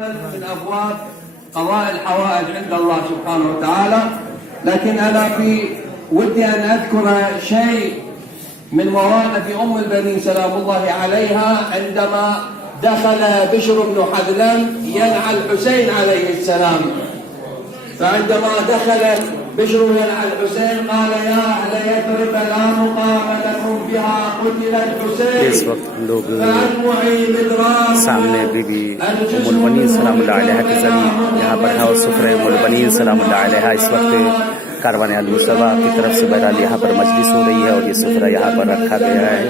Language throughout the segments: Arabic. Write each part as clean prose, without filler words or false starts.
من أبواب قضاء الحوائج عند الله سبحانه وتعالى، لكن أنا ودي أن أذكر شيء من ورائة أم البنين سلام الله عليها عندما دخل بشر بن حذلان ينعى الحسين عليه السلام. فعندما دخل بشر ينعى الحسين قال: يا أهل يثرب لا مقام لكم بها قتل الحسين. इस वक्त हम लोग सामने बीबी उम्मुल बनीन सलामुल्लाह अलैहा के जरिए यहाँ पर है और सुफ्रे उम्मुल बनीन सलामुल्लाह अलैहा इस वक्त कारवान अल-मुस्तफा की तरफ से बहरहाल यहाँ पर मजलिस हो रही है और ये सुफ्रा यहाँ पर रखा गया है।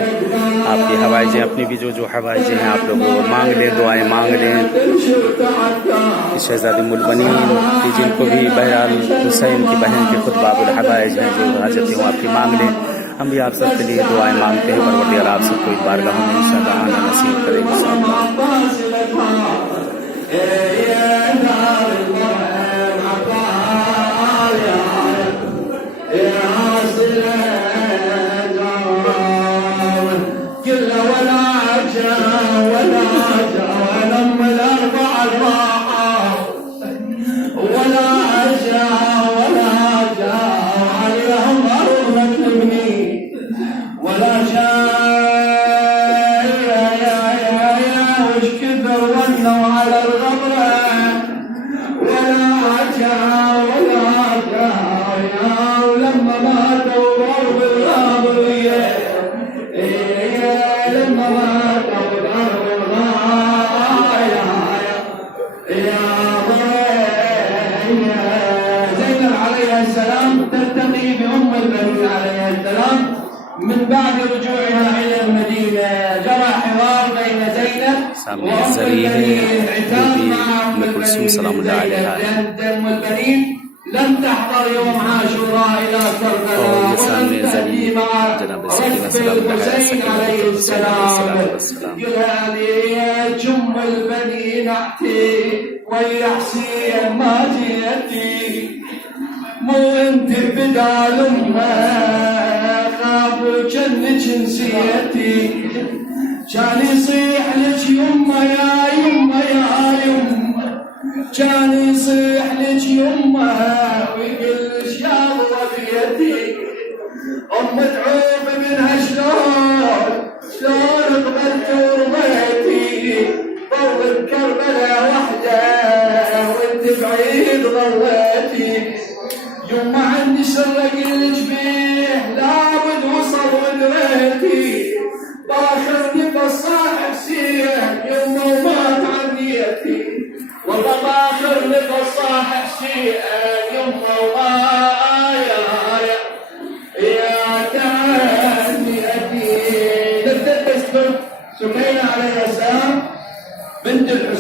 आपकी हवाइजें अपनी भी जो हवाइजें हैं आप लोग मांग लें, दुआएं मांग लें। शहजादी उम्मुल बनीन की जिनको भी बहरहाल हुसैन की बहन के खुद बाबुल हवाइज हैं जो हाजत हो आपकी मांग लें। हम भी आप सबके लिए दुआएं मांगते हैं। परवरदिगार आप सबको इस बारगाह में इंशाअल्लाह आना नसीब करेगा। تلتقي بأم البنين عليها السلام من بعد رجوعها إلى المدينة. جرى حوار بين زينب وأم البنين عتاب مع أم البنين لأن أم البنين لم تحضر يوم عاشوراء إلى كربلاء ولم تأتي مع ركب الحسين عليه السلام. يا أم البنين أعتي ويا حسين ما جيتي مو انت بدال امه خاف جنك نسيتي كان يصيح لك يمه يا يمه يا يمه كان يصيح لك يمه ويقول لك يا ضبيتي ام تعوف منها شلون قبلت ورميتي ضرب بكربلاء وحده وانت بعيد ضويتي يما عندي سرق الجبيه لابد وصل ودريتي باخر نفس صاحب سيه يما ومات عنيتي والله باخر نفس صاحب سيه يما ومات يا تعنيتي. سكينة عليها السلام بنت الحسين